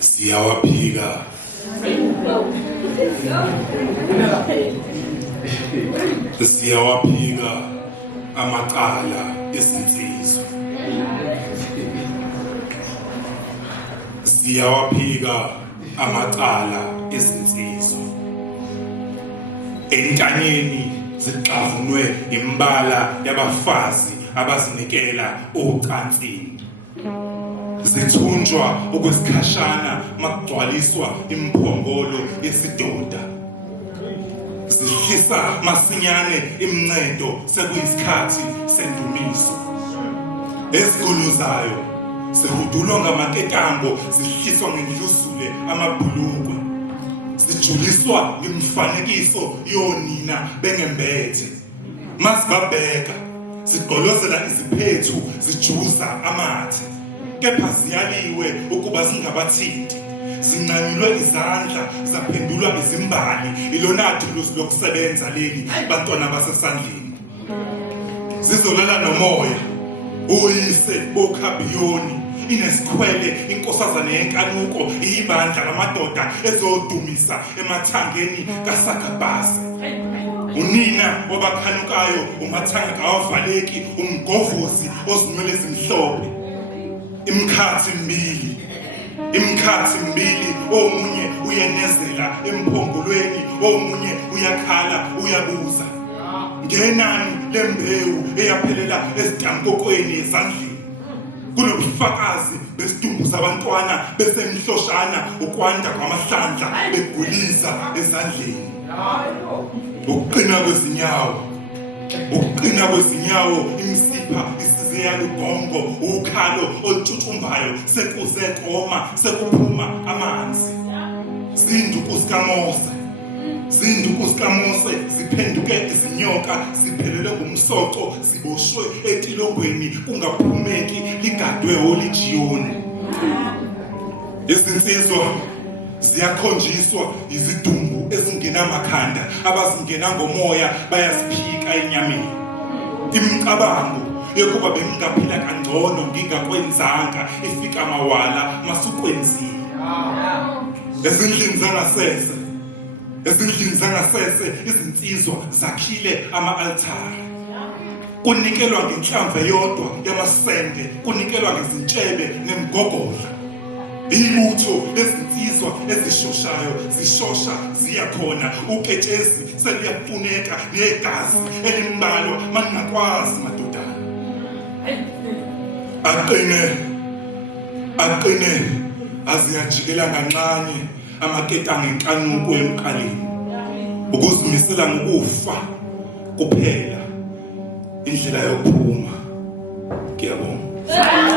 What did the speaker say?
Ziyawaphika. Ziyawaphika amacala izinsizwa. Ziyawaphika amacala izinsizwa. Enkanyeni zixazulwe imbala yabafazi abazinikela ocansini. Zithunjwa okwesikhashana makugcwaliswa imphongolo yesidoda. Zihlisa masinyane imncedo sekuyisikhathi sendumiso. Eziguluzayo zihudulwa ngamaketango, zihliswa ngendluzule amabhulukwe. Zijuliswa ngemifanekiso yonina bengembethe. Masibabheka zigqolozela iziphethu zijuza amathe. Kepha ziyaliwe ukuba zingabathinti. Zinqanyulwe izandla zaphendulwa izimbali. Ilona thuluzi lokusebenza leli bantwana basesandleni. Zizolala nomoya uyise bokhabiyoni. Inesikhwele inkosazana yenkanuko iyibandla lamadoda ezodumisa emathangeni kaSakabhase. Unina wabakhanukayo umathanga kawavaleki, umgovuzi ozinwele ezimhlophe. Imkhathi mbili, omunye uyenezela emphongolweni, omunye uyakhala uyabuza. Ngenani lembewu eyaphelela ezitankokweni ezandleni. Kunobufakazi besidumbu sabantwana besemhloshana, ukwanda kwamahlandla beguliza ezandleni. Ukuqina kwezinyawo, imisipha isize yalugongo, ukhalo olututumbayo sekuze koma, sekuphuma amanzi. Zinduku zikaMose ziphenduke izinyoka, ziphelele ngumsoco, ziboshwe etilongweni kungaphumeki, ligadwe olijiyoni. Izinsizwa ziyakhonjiswa izidumbu ezingenamakhanda, abazingena ngomoya bayaziphika enyameni. Imicabango yokuba bengingaphila kangcono ngingakwenzanga ifika mawala masukwenzile. Ezindlini zangasese izinsizwa zakhile ama-altare. Kunikelwa ngenhlamvu eyodwa yamasende, kunikelwa ngezintshebe nemigogodla. Ibutho lezinsizwa ezishoshayo zishosha ziyakhona, uketshezi seliyafuneka negazi elimbalwa maningakwazi madodana. Aqine aziyajikela kancane amaketanga enkanuko emqaleni. Ukuzimisela ngokufa kuphela indlela yokuphuma. Ngiyabonga.